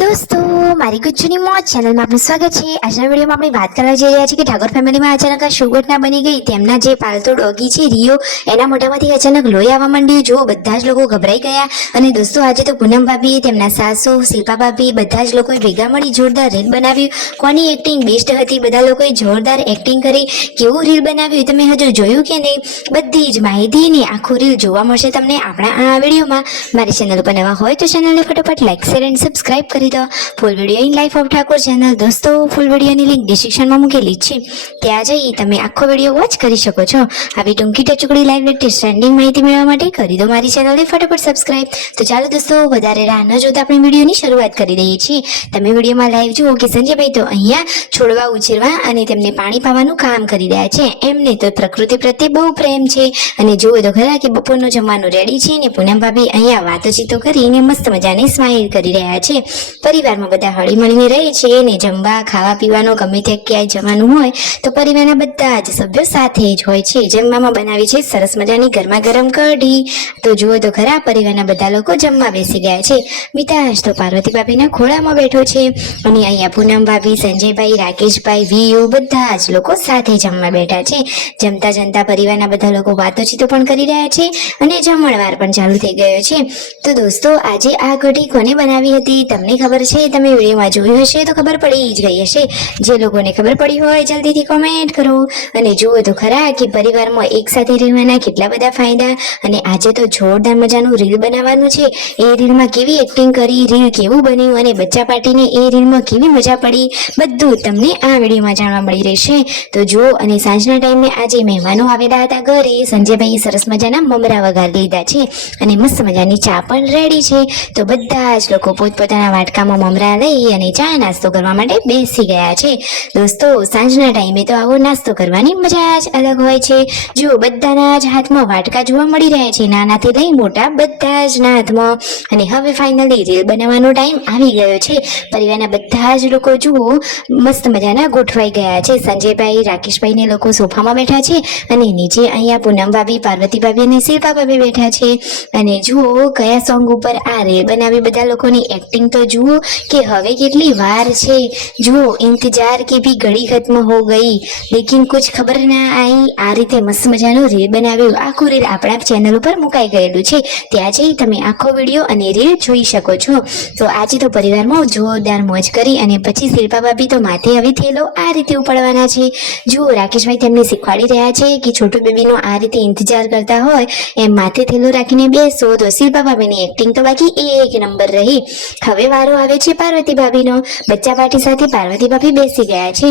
दोस्तों मारी गुज्जूनी मौज चैनल में आपનું સ્વાગત છે। આજના વિડીયોમાં આપણે વાત કરવા જઈ રહ્યા છીએ કે ઠાકોર ફેમિલીમાં અચાનક આ શું ઘટના બની ગઈ। તેમના જે પાલતુ ડોગી છે રિયો, એના મોઢામાંથી અચાનક લોહી આવવા માંડ્યું। જો બધા જ લોકો ગભરાઈ ગયા। અને દોસ્તો આજે તો પૂનમ ભાભી, તેમના સાસુ શિલ્પા ભાભી, બધા જ લોકોએ ભેગા મળી જોરદાર રીલ બનાવ્યું। કોની એક્ટિંગ બેસ્ટ હતી? બધા લોકોએ જોરદાર એક્ટિંગ કરી। કેવું રીલ બનાવ્યું તમે હજુ જોયું કે નહીં? બધી જ માહિતી ને આખું રીલ જોવા મળશે તમને આપણા આ વિડીયોમાં। મારી ચેનલ પર નવા હોય તો ચેનલને ફટાફટ લાઈક શેર એન્ડ સબસ્ક્રાઇબ કરી દો। Full video in life of Thakor channel દોસ્તો ફૂલ વિડીયોની લિંક ડિસ્ક્રિપ્શનમાં મૂકેલી છે, ત્યાં જઈ તમે આખો વિડીયો વોચ કરી શકો છો। આવી ટૂંકી ટચુકડી લાઈવ લેટેસ્ટ ટ્રેન્ડિંગ માહિતી મેળવવા માટે કરી દો મારી ચેનલને ફટાફટ સબસ્ક્રાઇબ। તો ચાલો દોસ્તો વધારે રાહ ન જોતા આપણે વિડીયોની શરૂઆત કરી દઈએ છીએ। તમે વિડીયોમાં લાઈવ જુઓ કે સંજયભાઈ તો અહીંયા છોડવા ઉછેરવા અને તેમને પાણી પાવાનું કામ કરી રહ્યા છે। એમને તો પ્રકૃતિ પ્રત્યે બહુ પ્રેમ છે। અને જુઓ તો ખરા કે બપોરનું જમવાનું રેડી છે ને પૂનમ ભાભી અહીંયા વાતોચીતો કરીને મસ્ત મજાની સ્માઈલ કરી રહ્યા છે। પરિવારમાં બધા હળી મળીને રહે છે ને જમવા ખાવા પીવાનો ગમે ત્યાં ક્યાંય જવાનું હોય તો પરિવારના બધા જ સભ્યો સાથે જ હોય છે। જમવામાં બનાવી છે સરસ મજાની ગરમા ગરમ કઢી। તો જુઓ તો ખરા પરિવારના બધા લોકો જમવા બેસી ગયા છે। મિતાજ તો પાર્વતી ભાભીના ખોળામાં બેઠો છે અને અહીંયા પૂનમ ભાભી, સંજયભાઈ, રાકેશભાઈ, વીયુ બધા જ લોકો સાથે જમવા બેઠા છે। જમતા જમતા પરિવારના બધા લોકો વાતોચીતો પણ કરી રહ્યા છે અને જમણવાર પણ ચાલુ થઈ ગયો છે। તો દોસ્તો આજે આ કઢી કોને બનાવી હતી તમને ખબર છે? તમે વિડીયોમાં જોયું હશે તો ખબર પડી જ ગઈ હશે। જે લોકોને ખબર પડી હોય જલ્દીથી કોમેન્ટ કરો। અને જુઓ તો ખરા કે પરિવારમાં એક સાથે રહેવાના કેટલા બધા ફાયદા। અને આજે તો જોરદાર મજાનું રીલ બનાવવાનું છે। એ રીલમાં કેવી એક્ટિંગ કરી, રીલ કેવું બન્યું અને બચ્ચા પાર્ટીને એ રીલમાં કેવી મજા પડી, બધું તમને આ વિડીયોમાં જાણવા મળી રહેશે। તો જુઓ અને સાંજના ટાઈમે આજે મહેમાનો આવેલા હતા ઘરે। સંજયભાઈએ સરસ મજાના મમરા વઘારી લીધા છે અને મસ્ત મજાની ચા પણ રેડી છે। તો બધા જ લોકો પોતપોતાના વાટકામાં મમરા લઈ અને ચા નાસ્તો કરવા માટે બેસી ગયા છે। દોસ્તો સાંજના ટાઈમે તો આવો નાસ્તો કરવાની મજા જ અલગ હોય છે। જો બધાના જ હાથમાં વાટકા જોવા મળી રહ્યા છે, નાનાથી લઈ મોટા બધા જ ના હાથમાં। અને હવે ફાઇનલી રીલ બનાવવાનો ટાઈમ આવી ગયો છે। પરિવારના બધા જ લોકો જુઓ મસ્ત મજાના ગોઠવાઈ ગયા છે। સંજયભાઈ, રાકેશભાઈ ને લોકો સોફામાં બેઠા છે અને નીચે અહીંયા પૂનમ ભાભી, પાર્વતી ભાભી અને શિલ્પા ભાભી બેઠા છે। અને જુઓ કયા સોંગ ઉપર આ રીલ બનાવી, બધા લોકોની એક્ટિંગ તો જુઓ કે હવે કેટલી વાર છે। જુઓ इंतजार की भी घड़ी खत्म हो गई लेकिन कुछ खबर ना आई। આ રીતે મસ્ત મજાનું રીલ બનાવ્યું। આખું રીલ આપણા ચેનલ ઉપર મુકાઈ ગયેલું છે, ત્યાં જઈ તમે આખો વિડીયો અને રીલ જોઈ શકો છો। તો આજે તો પરિવારમાં જોરદાર મોજ કરી અને પછી શિલ્પા ભાભી તો માથે હવે થેલો આ રીતે ઉપાડવાના છે। જુઓ રાકેશભાઈ તેમને શીખવાડી રહ્યા છે કે છોટું બેબીનો આ રીતે ઇંતજાર કરતા હોય એમ માથે થેલો રાખીને બેસો। તો શિલ્પા ભાભીની એક્ટિંગ તો બાકી એક નંબર રહી। હવે વારો આવે છે પાર્વતી ભાભીનો। બચ્ચા પાર્ટી સાથે પાર્વતી ભાભી બેસી ગયા છે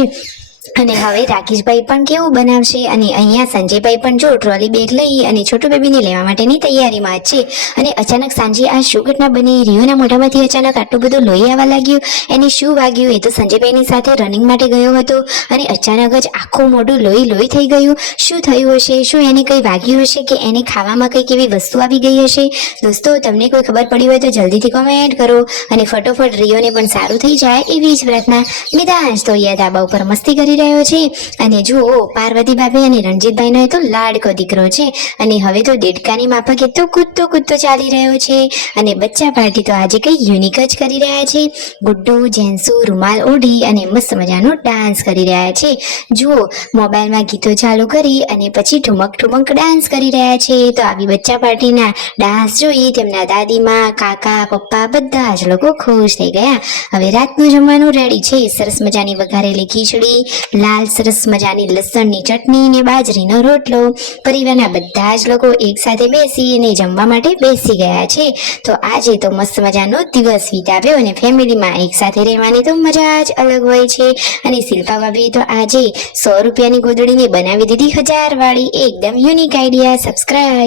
અને હવે રાકેશભાઈ પણ કેવું બનાવશે। અને અહીંયા સંજયભાઈ પણ જો ટ્રોલી બેગ લઈ અને છોટું બેબીને લેવા માટેની તૈયારીમાં છે। અને અચાનક સાંજે આ શું ઘટના બની? રિયોના મોઢામાંથી અચાનક આટલું બધું લોહી આવવા લાગ્યું, એને શું વાગ્યું? એ તો સંજયભાઈની સાથે રનિંગ માટે ગયો હતો અને અચાનક જ આખું મોઢું લોહી લોહી થઈ ગયું। શું થયું હશે? શું એને કંઈ વાગ્યું હશે કે એને ખાવામાં કંઈક એવી વસ્તુ આવી ગઈ હશે? દોસ્તો તમને કોઈ ખબર પડી હોય તો જલ્દીથી કોમેન્ટ કરો અને ફટોફટ રિયોને પણ સારું થઈ જાય એવી જ પ્રાર્થના। મિતાજ તો અહીંયા ધાબા ઉપર મસ્તી કરી રહ્યો છે અને જુઓ પાર્વતી ભાભી અને રણજીતભાઈનો એ તો લાડકો દીકરો છે અને હવે તો દેડકાની માફકે તો કૂદતો કૂદતો ચાલી રહ્યો છે। અને બચ્ચા પાર્ટી તો આજે કંઈ યુનિક જ કરી રહ્યા છે। ગુડ્ડુ, જેન્સુ રૂમાલ ઓઢી અને મસ્ત મજાનો ડાન્સ કરી રહ્યા છે। જુઓ મોબાઈલમાં ગીતો ચાલુ કરી અને પછી ઠુમક ઠુમક ડાન્સ કરી રહ્યા છે। તો આવી બચ્ચા પાર્ટીના ડાન્સ જોઈ તેમના દાદીમાં, કાકા, પપ્પા બધા જ લોકો ખુશ થઈ ગયા। હવે રાતનું જમવાનું રેડી છે। સરસ મજાની વઘારેલી ખીચડી, લાલ સરસ મજાની લસણની ચટણી ને બાજરીનો રોટલો। પરિવારના બધા જ લોકો એક સાથે બેસી અને જમવા માટે બેસી ગયા છે। તો આજે તો મસ્ત મજાનો દિવસ વિતાવ્યો અને ફેમિલીમાં એક સાથે રહેવાની તો મજા જ અલગ હોય છે। અને શિલ્પા ભાભી તો આજે 100 રૂપિયાની ગોદડીને બનાવી દીધી 1000 વાળી। એકદમ યુનિક આઈડિયા। સબસ્ક્રાઇબ।